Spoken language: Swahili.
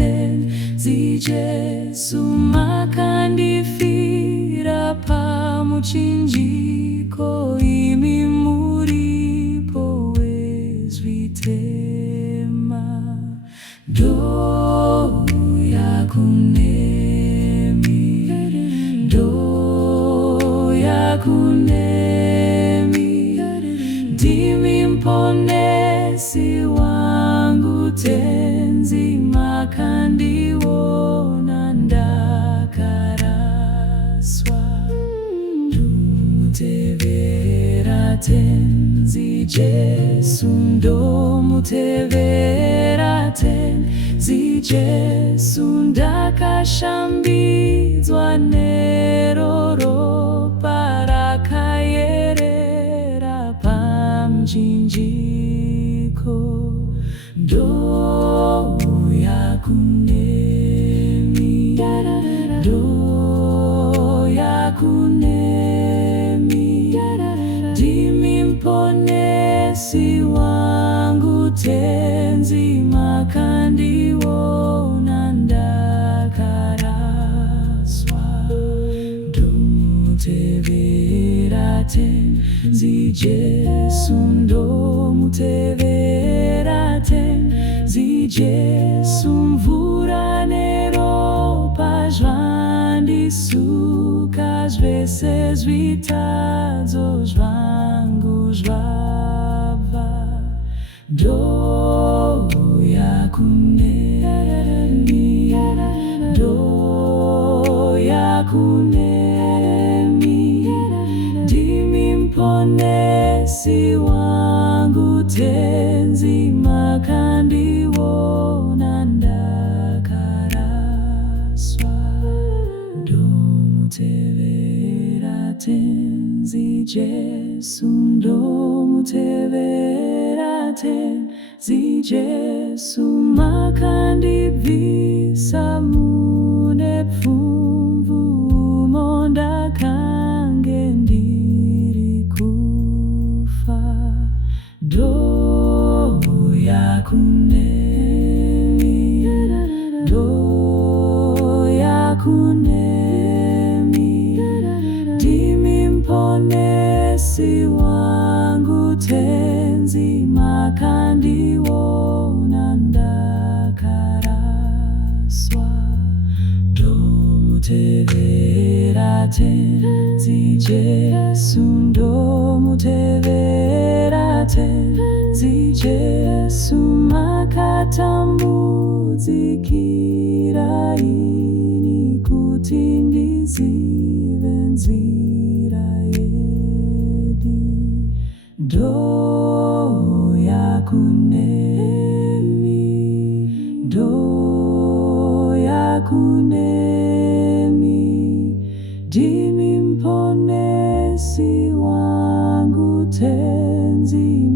Tenzi Jesu makandifira pamuchinjiko, imi muripo wezvitema. Ndoya kunemi, ndoya kunemi, ndimi mponesi wangu Tenzi makandiona ndakaraswa. Ndomutevera Tenzi Jesu, ndomutevera Tenzi Jesu, ndakashambidzwa neroropa rakayerera pamuchinjiko. Ndoya kunemi, ndoya kunemi, ndimi mponesi wangu Tenzi makandiona ndakaraswa. Ndomutevera Tenzi Jesu, ndomutevera Tenzi Jesu, mvura neropa zvandisuka, zvese zvitadzo zvangu zvabva. Ndoya kunemi, ndoya kunemi, ndimi mponesi wangu Tenzi makandiona ndakaraswa. Ndomutevera Tenzi Jesu, ndomutevera Tenzi Jesu, makandibvisa mune pfumvu ndakange ndiri kufa. Ndoya kunemi, ndoya kunemi, ndimi mponesi wangu Tenzi makandiona ndakaraswa. Ndomutevera Tenzi Jesu, ndomutevera Tenzi Jesu, makatambudzikira ini kuti ndizive nzira yedu. Ndoya kunemi, ndoya kunemi, ndimi mponesi wangu Tenzi